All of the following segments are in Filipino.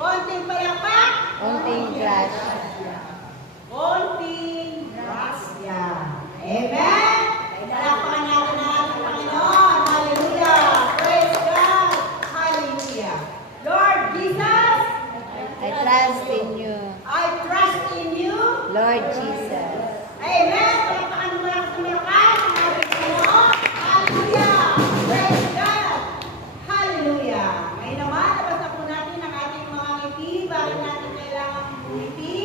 Konting palakpak. Konting grasya. Konting grasya. Amen. Palakpakan natin ang ating Panginoon. Hallelujah. Praise God. Hallelujah. Lord Jesus, I trust in you, I trust in you. Lord Jesus. Amen. Palakpakan mo lang sa malakas ang ating Panginoon. Hallelujah. Praise God. Hallelujah. Ngayon naman, nabasa po natin ang ating mga ngiti. Bakit natin kailangan bumiti?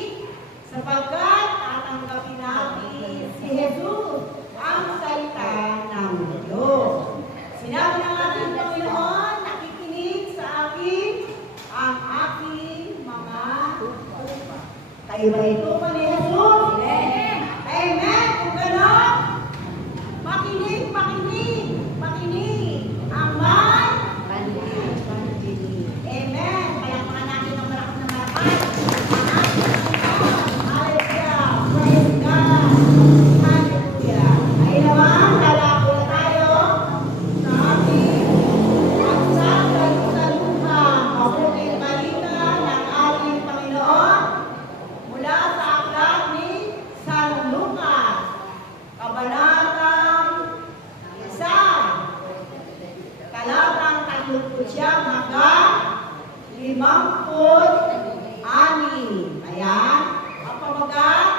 Sapagkat tatanggapin natin si Jesus, ang salita ng Diyos. Sinabi ng ating Panginoon, nakikinig sa akin ang aking mga tupa. Kayo ba ito pa ni Jesus? Amen. Amen. Kung gano'n, makinig, makinig, makinig. Ang may pandinig. Amen. Palakpakan natin ang malakas na malakas. Ang ating Panginoon. Hallelujah. Praise God. Hallelujah. Ay naman, lalako na tayo sa ating pagsasaluhan. Mabuting balita ng ating Panginoon mula sa aklat ni San Lucas, kabanatang 1, talatang 39 hanggang 56. Ayan, ang pamagat,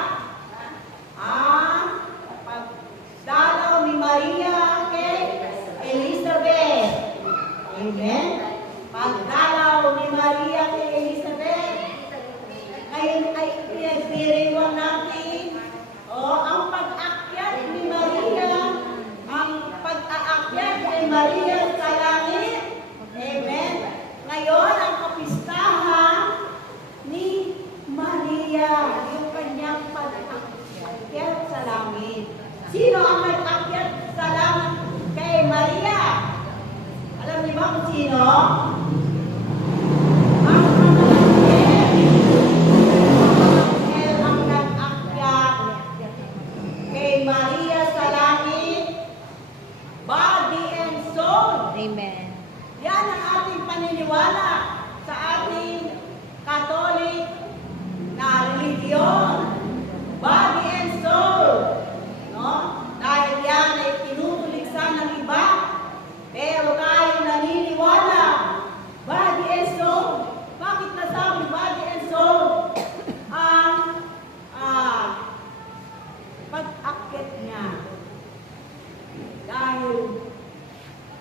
ang pagdalaw ni Maria kay Elizabeth. Amen. Pagdalaw ni Maria kay Elizabeth. Ngayon ay pinagdiriwang natin ang pag-akyat ni Maria, ang pag-aakyat ni Maria sa langit. Amen. Ngayon, ang kapistahan ni Maria, yung kanyang pag-akyat sa langit. Sino ang nag-akyat sa langit kay Maria? Alam niyo ba kung sino? Ang anghel ang nag-akyat kay Maria sa langit, body and soul. Amen. Yan ang ating paniniwala sa ating Catholic na religion. Body and soul. No? Dahil yan ay tinutuligsan ng iba. Pero tayo naniniwala. Body and soul. Bakit nasabi body and soul? Ang pag-akit niya. Dahil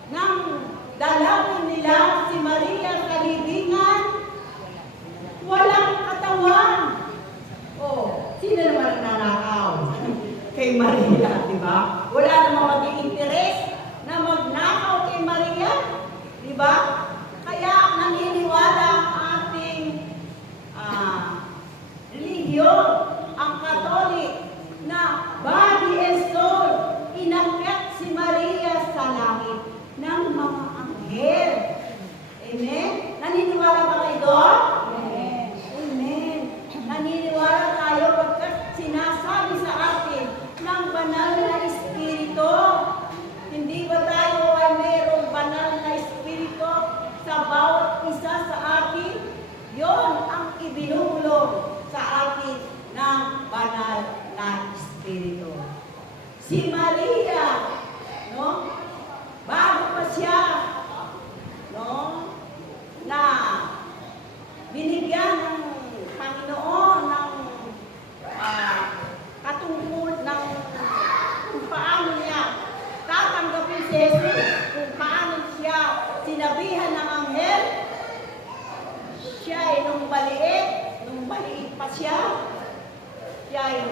nang dalawin nila si Maria sa libingan, walang katawan. Oh, sino naman ang nanakaw? Kay Maria, di ba? Wala namang mag-i-interest na magnakaw kay Maria, di ba? Kaya naniniwala ang ating religion, ang Katolik, na body and soul, inakyat si Maria sa langit ng mga anghel. Amen? Naniniwala ba kayo doon? Amen. Amen. Naniniwala tayo pagkat sinasabi sa atin ng banal na Espiritu. Hindi ba tayo ay mayroong banal na Espiritu sa bawat isa sa atin? Yon ang ibinulong sa atin ng banal na Espiritu. Si Maria, no? Bago pa siya, no? Na binigyan ng Panginoon ng katungkol ng kung paano niya tatanggapin si Jesus, kung paano siya sinabihan ng anghel. Siya ay nung maliit pa siya ay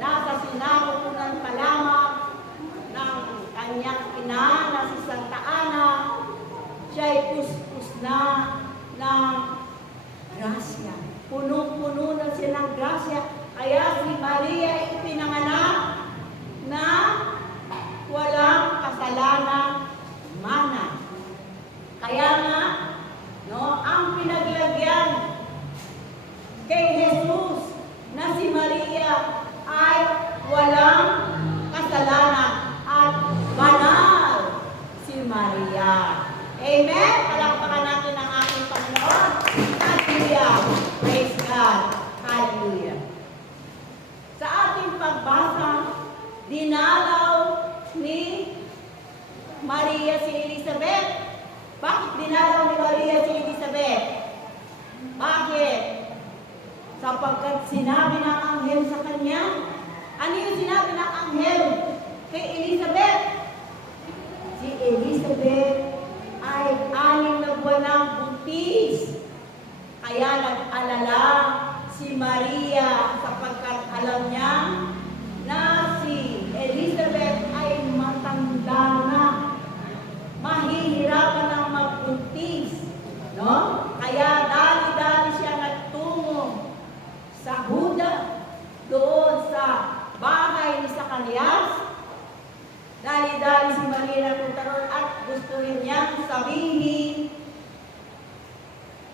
nasa sinapupunan pa lamang ng kanyang ina na si Santa Ana. Siya ay puspos na ng grasya. Punong-puno na siya ng grasya. Kaya si Maria ay ipinanganak na walang kasalanan mana. Kaya nga, no, ang pinaglagyan kay Jesus na si Maria ay walang kasalanan at banal si Maria. Amen? Palakpakan natin ang ating Panginoon. sinabi ng anghel sa kanya. Ano yung sinabi ng anghel kay Elizabeth? Si Elizabeth ay 6 na buwan ng buntis. Kaya nag-alala si Maria sapagkat alam niya na si Elizabeth ay matanda na. Mahihirapan ng magbuntis. No? Kaya dali-dali siya nagtungo sa Huda, doon sa bahay ni Zacarias. Dali-dali si Maria nagpunta ron at gusto rin niyang sabihin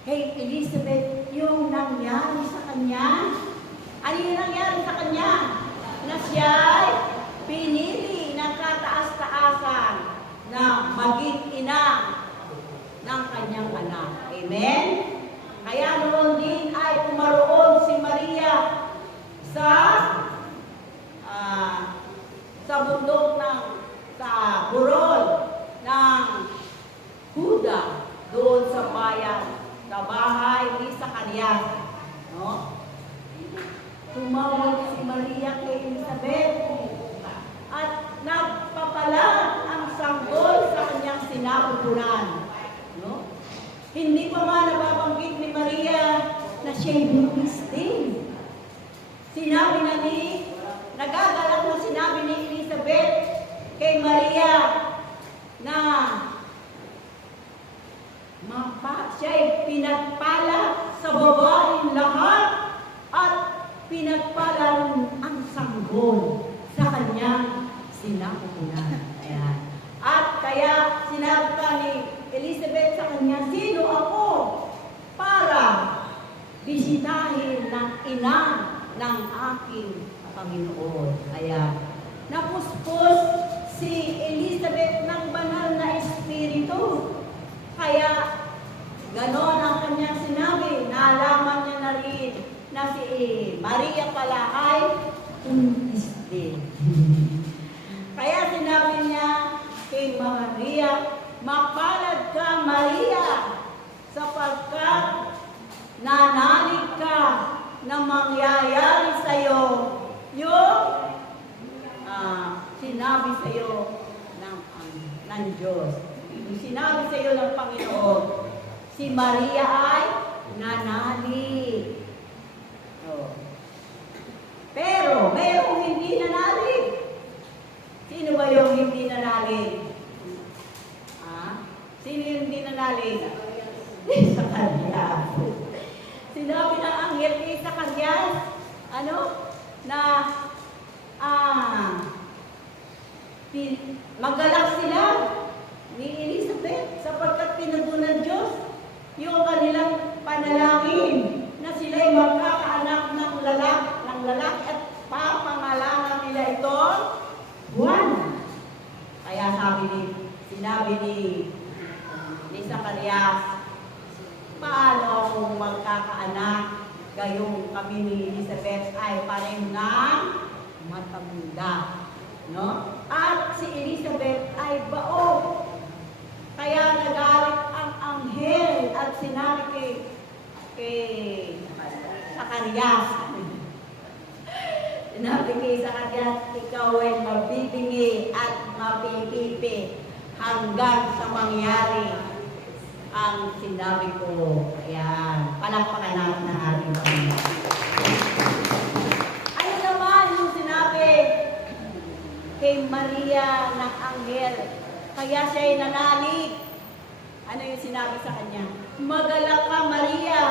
kay Elizabeth yung nangyari sa kanya. Ano yung nangyari sa kanya? Na siya'y pinili ng kataas-taasan na maging ina ng kanyang anak. Amen? Kaya noon din ay pumaroon si Maria sa bundok sa burol ng Huda, doon sa bayan, sa bahay ni Zacarias. No? Tumawag si Maria kay Elizabeth at nagpapalag ang sanggol sa kanyang sinapupunan. No? Hindi pa man nababanggit ni Maria na siya'y buntis din. Nagagalak na sinabi ni Elizabeth kay Maria na siya'y pinagpala sa babaeng lahat at pinagpala ang sanggol sa kanyang sinapupunan. Ayan. At kaya sinabi pa ni Elizabeth sa kanya, sino ako para bisitahin ng ina ng aking Panginoon? Ayan. Napuspos si Elizabeth ng banal na espiritu. Kaya ganon ang kanyang sinabi. Nalaman niya na rin na si Maria pala ay buntis din. Kaya sinabi niya kay Maria, mapalad ka, Maria, sapagkat nanalig ka na mangyayari sa iyo yung sinabi sa iyo ng Diyos. Yung sinabi sa iyo ng Panginoon, si Maria ay nanalig. Pero mayroong hindi nanalig. Sino ba yung hindi nanalig? Sino yung hindi nanalig? Zacarias. Sinabi ng anghel kay Zacarias, magalak sila ni Elizabeth sapagkat pinagunan Diyos yung kanilang panalangin na sila'y magkakaanak ng lalaki at papangalanan nila ito Juan. Kaya sinabi ni Zacarias, paano kung magkakaanak, gayong kami ni Elizabeth ay pareho na matanda. No? At si Elizabeth ay bao. Kaya nagalit ang anghel at sinabi kay Zacarias. Sinabi kay Zacarias, ikaw ay mabibingi at mapipipi hanggang sa mangyari ang sinabi ko. Ayan. Palakpakan natin ang ating Panginoon. Ano naman yung sinabi kay Maria ng anghel? Kaya siya'y nanalig. Ano yung sinabi sa kanya? Magalak ka, Maria.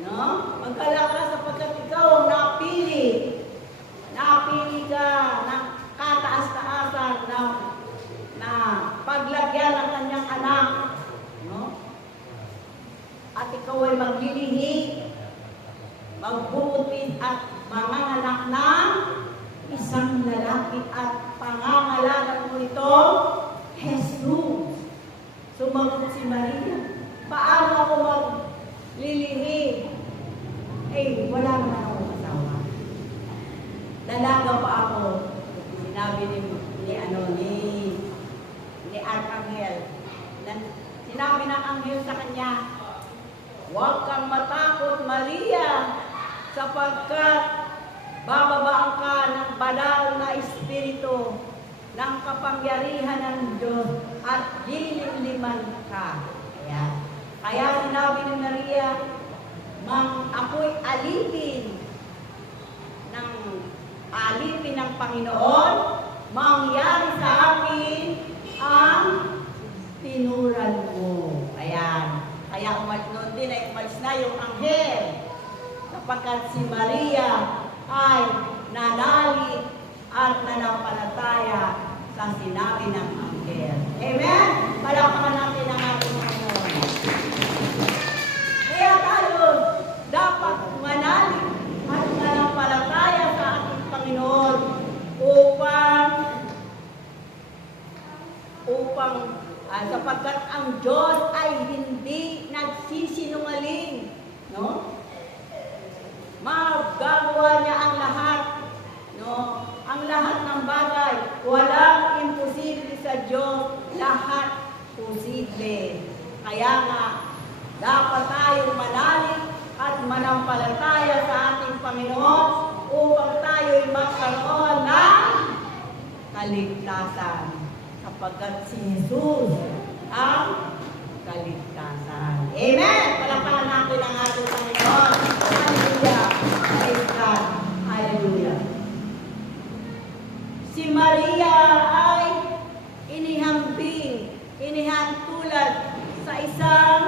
No? Magalak ka sapagkat ikaw napili. Napili ka ng kataas-taasan na paglagyan ng kanyang anak. No? At ikaw ay maglilihi, magbubuntis at manganganak ng isang lalaki at pangangalanan mo ito, Jesus. Sumagot si Maria, paano ako maglilihi? Wala naman akong asawa. Dalaga pa ako. Sinabi ni Arkanghel. Sinabi ng anghel sa kanya, huwag kang matakot, Maria, sapagkat bababaan ka ng banal na espiritu ng kapangyarihan ng Diyos at lililiman ka. Kaya sinabi ni Maria, ako'y alipin ng Panginoon, mangyari sa akin ang tinuran mo. Ayan. Kaya noon din ay umalis na yung anghel, sapagkat si Maria ay nanalig at nanampalataya sa sinabi ng anghel. Amen? Palakpakan natin ang ating Panginoon. Kaya tayo dapat manalig at nanampalataya sa ating Panginoon upang sapagkat ang Diyos ay hindi nagsisinungaling, no? Magagawa niya ang lahat, no? Ang lahat ng bagay, walang imposible sa Diyos, lahat posible. Kaya nga, dapat tayong manalig at manampalataya sa ating Panginoon upang tayo'y magkaroon ng kaligtasan. Sapagkat si Jesus ang kaligtasan. Amen! Palakpakan natin ang ating Panginoon. Hallelujah! Praise God! Hallelujah! Si Maria ay inihantulad sa isang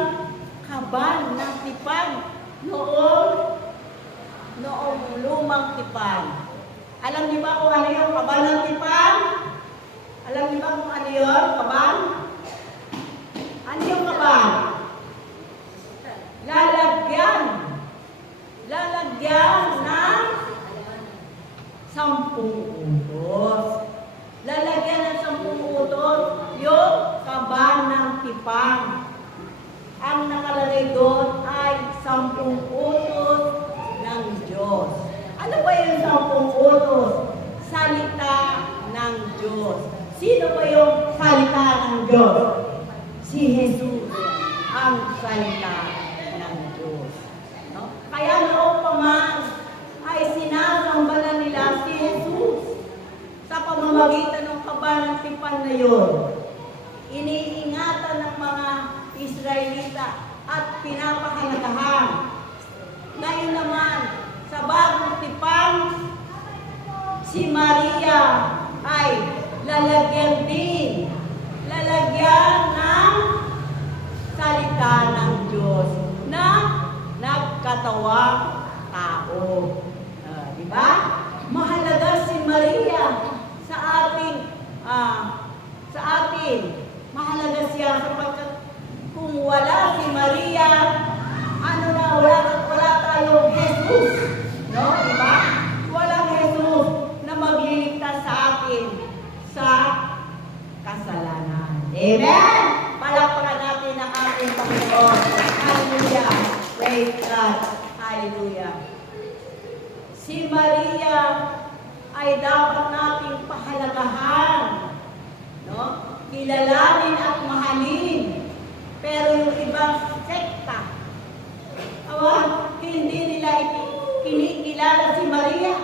kaban ng tipan noong lumang tipan. Alam niyo ba kung ano yung kaban ng tipan? Alam niyo ba kung ano yun? Kaban? Ano yung kaban? Lalagyan ng 10 utos. Lalagyan ng 10 utos yung kaban ng tipan. Ang nakalagay doon ay 10 utos ng Diyos. Ano ba yung 10 utos? Salita ng Diyos. Sino ba yung salita ng Diyos? Si Jesus ang salita ng Diyos. No? Kaya noong pa man ay sinasamba na nila si Jesus sa pamamagitan ng kaban ng tipan na yun. Iniingatan ng mga Israelita at pinapahalagahan. Ngayon naman, sa bagong tipan, si Maria ay lalagyan ng salita ng Diyos na nagkatawang tao. Diba? Mahalaga si Maria sa atin. Mahalaga siya sapagkat kung wala si Maria, wala tayong Jesus. No? Diba? Walang Jesus na magliligtas sa atin sa kasalanan. Amen? Palakpakan natin ang ating Panginoon. Hallelujah. Praise God. Hallelujah. Si Maria ay dapat nating pahalagahan. No? Kilalanin at mahalin. Pero yung ibang sekta, hindi nila kinikilala si Maria,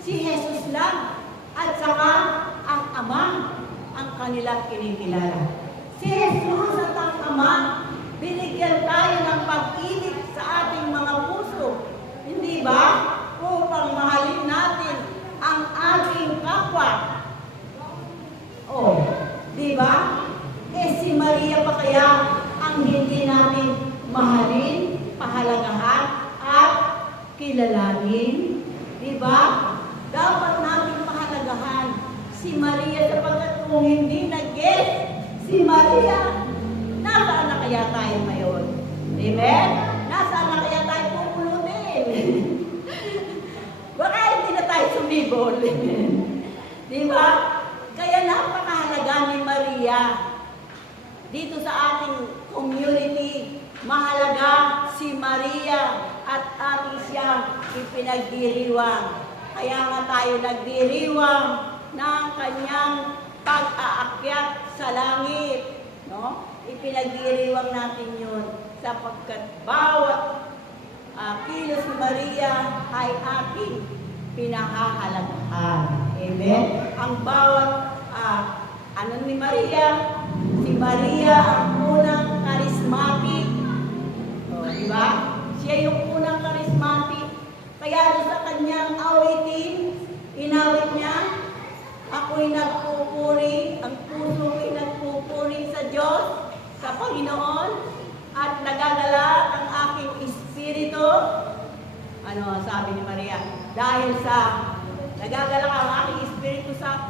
si Jesus lang, at saka ang Ama ang kanilang kinikilala. Si Jesus at ang Ama, binigyan tayo ng pag-ibig sa ating mga puso. Hindi ba? Upang mahalin natin ang ating kapwa. Di ba? Si Maria pa kaya ang hindi natin mahalin, pahalagahan, at kilalanin? Di ba? Dapat natin pahalagahan si Maria sapagkat kung hindi nag-get si Maria, nasaan na kaya tayo ngayon? Amen? Nasaan na kaya tayo pupulutin? Baka hindi na tayo sumibol. Di ba? Kaya napakahalaga ni Maria dito sa ating community. Mahalaga si Maria at ating siyang ipinagdiriwang. Kaya nga tayo nagdiriwang ng kanyang pag-aakyat sa langit. No? Ipinagdiriwang natin yun sapagkat bawat kilos ni Maria ay ating pinahahalagahan. Amen? Ang bawat ano ni Maria, si Maria ang unang charismatic. O, di ba? Siya yung unang charismatic. Kaya doon sa kanyang awitin, inawit niya, ako'y nagpupuri, ang puso ko'y nagpupuri sa Diyos, sa Panginoon, at nagagala ang aking espiritu. Ano ang sabi ni Maria? Dahil sa nagagala ang aking espiritu sa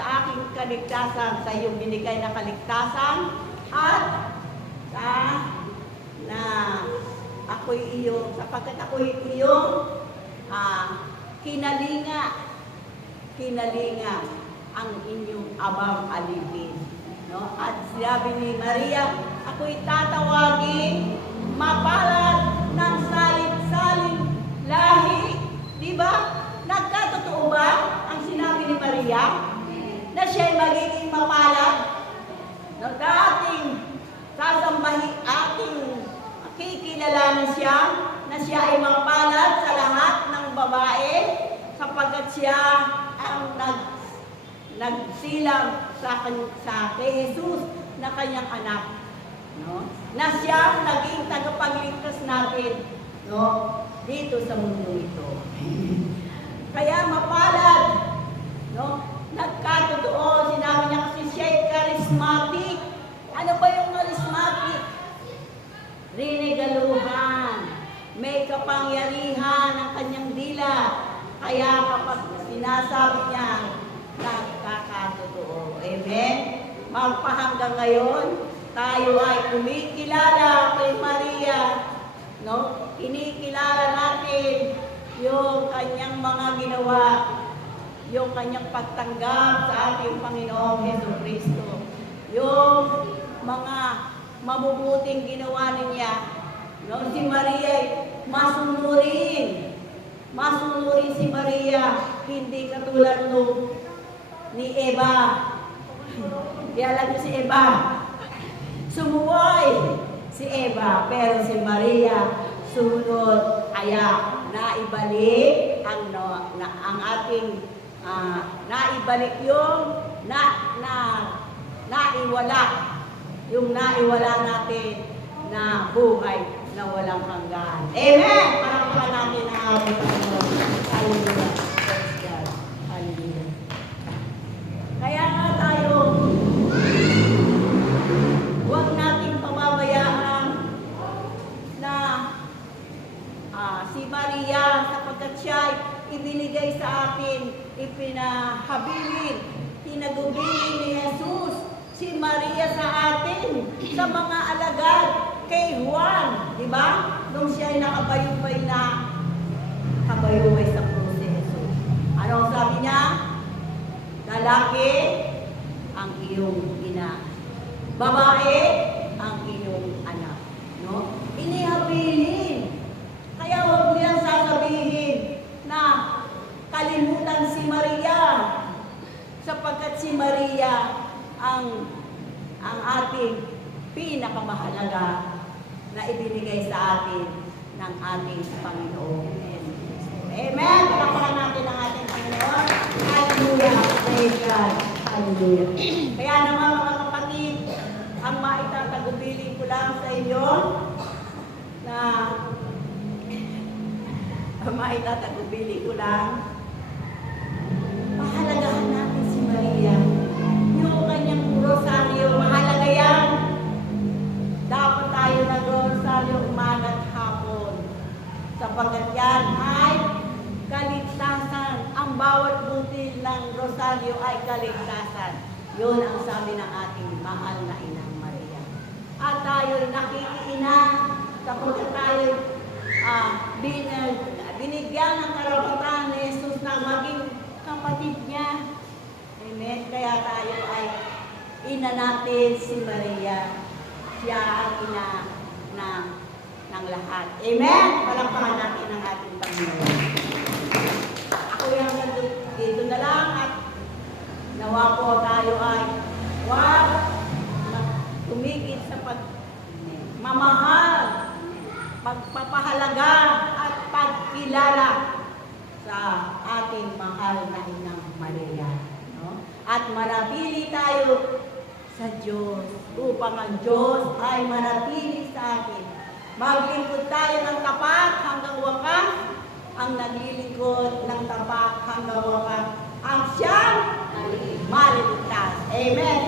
aking kaligtasan, sa iyong binigay na kaligtasan, at sa na ako'y iyong, sapagkat ako'y iyong kinalinga ang inyong abang alipin. No? At sabi ni Maria, ako'y tatawagin mapalad ng salit-saling lahi. Di ba? Nagkatotoo ba ang sinabi ni Maria na siya'y magiging mapalad? No, dating ating kikilalanin siya na siya ay mapalad sa lahat ng babae sapagkat siya ang nagsilang sa kay Jesus na kanyang anak. No? Na siya naging tagapagligtas natin, no? Dito sa mundo ito. Kaya mapalad, no? Nagkatotoo, sinabi niya kasi siya ay charismatic. Ano ba yung charismatic? Rinigaluhan, may kapangyarihan ang kanyang dila. Kaya kapag sinasabi niya, nagkakatotoo. Amen? Magpahanggang ngayon, tayo ay kumikilala kay Maria. No? Kinikilala natin yung kanyang mga ginawa, yung kanyang pagtanggap sa ating Panginoong Jesucristo, yung mga mabubuting ginawa niya. No? Si Maria ay masunurin. Masunurin si Maria, hindi katulad nung ni Eva. Kaya lang si Eva, sumuway si Eva, pero si Maria sumunod, kaya naibalik ang ating naibalik yung naiwala natin na buhay na walang hanggan. Amen! Palakpakan natin ang ating Panginoon. Hallelujah. Praise God. Hallelujah. Kaya nga tayo, huwag nating pababayaan na si Maria, sapagkat siya ibinigay sa atin, ipinahabilin, tinagubilin ni Jesus, si Maria sa atin, sa mga alagad, kay Juan, di ba? Nung siya ay nakabayubay sa krus ni Jesus. Ano ang sabi niya? Lalaki ang iyong ina. Babae ang iyong anak. No? Inihabilin. Kaya huwag niyang sasabihin na kalimutan si Maria. Sapagkat si Maria ang ating pinakamahalaga na ibinigay sa atin ng ating Panginoon. Amen! Palakpakan natin ang ating Panginoon. Hallelujah! Praise God! Hallelujah! Kaya naman mga kapatid, ang maitatagubilin ko lang sa inyo na pahalagahan natin si Maria. Yung kanyang rosaryo, mahalaga yan. Dapat tayo nag-rosaryo umaga at hapon. Sapagkat yan ay kaligtasan. Ang bawat butil ng rosaryo ay kaligtasan. Yun ang sabi ng ating mahal na Inang Maria. At tayo nakikiina sapagkat tayo binigyan ng karapatan ni Jesus na maging kapatid niya. Amen. Kaya tayo ay ina natin si Maria. Siya ang ina ng lahat. Amen? Palakpakan natin ang ating Panginoon. Ako yung dito na lang at nawa po tayo ay huwag tumigil sa pagmamahal pagpapahalaga at pagkilala sa ating mahal na Inang Maria. No? At manatili tayo sa Diyos upang ang Diyos ay manatili sa atin. Maglingkod tayo ng tapat hanggang wakas, ang naglilingkod ng tapat hanggang wakas, ang siyang maliligtas. Amen.